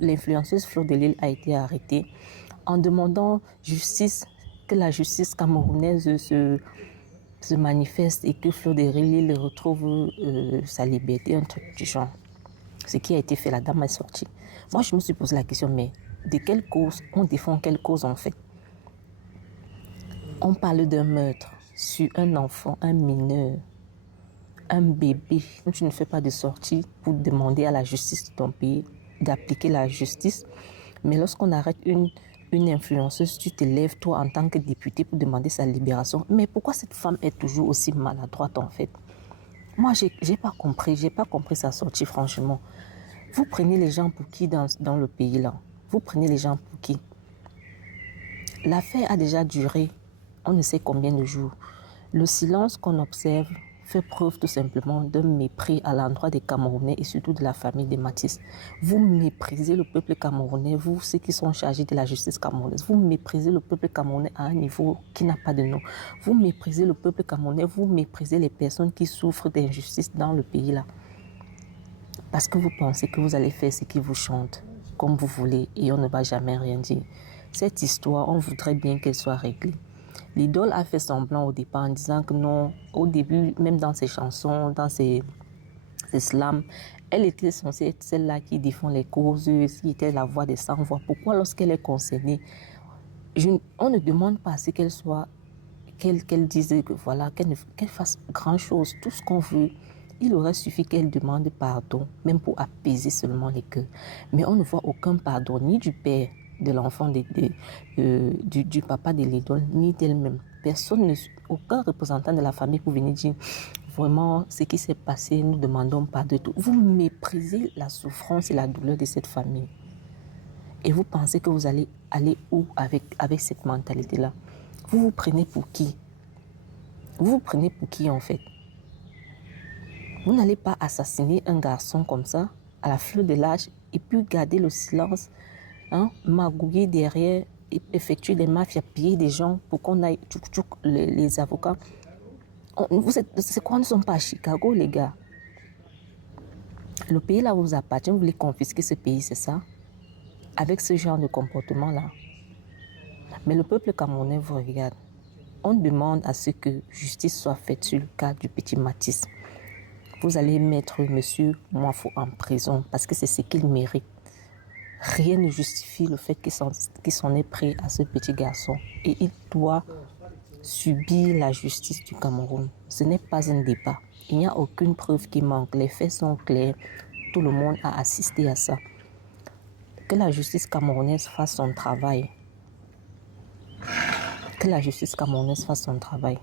l'influenceuse Fleur de Lille a été arrêtée en demandant justice, que la justice camerounaise se manifeste et que Fleur de Lille retrouve sa liberté, un truc du genre. Ce qui a été fait, la dame est sortie. Moi, je me suis posé la question, mais de quelle cause on défend, quelle cause on fait? On parle d'un meurtre sur un enfant, un mineur, un bébé. Tu ne fais pas de sortie pour demander à la justice de ton pays d'appliquer la justice. Mais lorsqu'on arrête une influenceuse, tu te lèves, toi, en tant que député, pour demander sa libération. Mais pourquoi cette femme est toujours aussi maladroite, en fait? Moi, j'ai pas compris sa sortie, franchement. Vous prenez les gens pour qui dans le pays, là? Vous prenez les gens pour qui? L'affaire a déjà duré, on ne sait combien de jours. Le silence qu'on observe fait preuve tout simplement d'un mépris à l'endroit des Camerounais et surtout de la famille de Mathis. Vous méprisez le peuple camerounais, vous, ceux qui sont chargés de la justice camerounaise. Vous méprisez le peuple camerounais à un niveau qui n'a pas de nom. Vous méprisez le peuple camerounais, vous méprisez les personnes qui souffrent d'injustice dans le pays là. Parce que vous pensez que vous allez faire ce qui vous chante, comme vous voulez, et on ne va jamais rien dire. Cette histoire, on voudrait bien qu'elle soit réglée. L'idole a fait semblant au départ en disant que non, au début, même dans ses chansons, dans ses slams, elle était censée être celle-là qui défend les causes, qui était la voix des sans-voix. Pourquoi lorsqu'elle est concernée, on ne demande pas à ce qu'elle soit, qu'elle dise que voilà, qu'elle fasse grand-chose, tout ce qu'on veut. Il aurait suffi qu'elle demande pardon, même pour apaiser seulement les cœurs. Mais on ne voit aucun pardon, ni du père de l'enfant, du papa de l'idole, ni d'elle-même. Aucun représentant de la famille pour venir dire vraiment ce qui s'est passé, nous demandons pardon. Vous méprisez la souffrance et la douleur de cette famille. Et vous pensez que vous allez aller où avec cette mentalité-là? Vous vous prenez pour qui? Vous vous prenez pour qui en fait? Vous n'allez pas assassiner un garçon comme ça, à la fleur de l'âge, et puis garder le silence, magouiller derrière, effectuer des mafias, piller des gens pour qu'on aille les avocats. C'est quoi, nous ne sommes pas à Chicago, les gars? Le pays là vous appartient, vous voulez confisquer ce pays, c'est ça? Avec ce genre de comportement-là. Mais le peuple camerounais vous regarde. On demande à ce que justice soit faite sur le cas du petit Mathis. Vous allez mettre monsieur Moifo en prison parce que c'est ce qu'il mérite. Rien ne justifie le fait qu'il s'en est pris à ce petit garçon. Et il doit subir la justice du Cameroun. Ce n'est pas un débat. Il n'y a aucune preuve qui manque. Les faits sont clairs. Tout le monde a assisté à ça. Que la justice camerounaise fasse son travail. Que la justice camerounaise fasse son travail.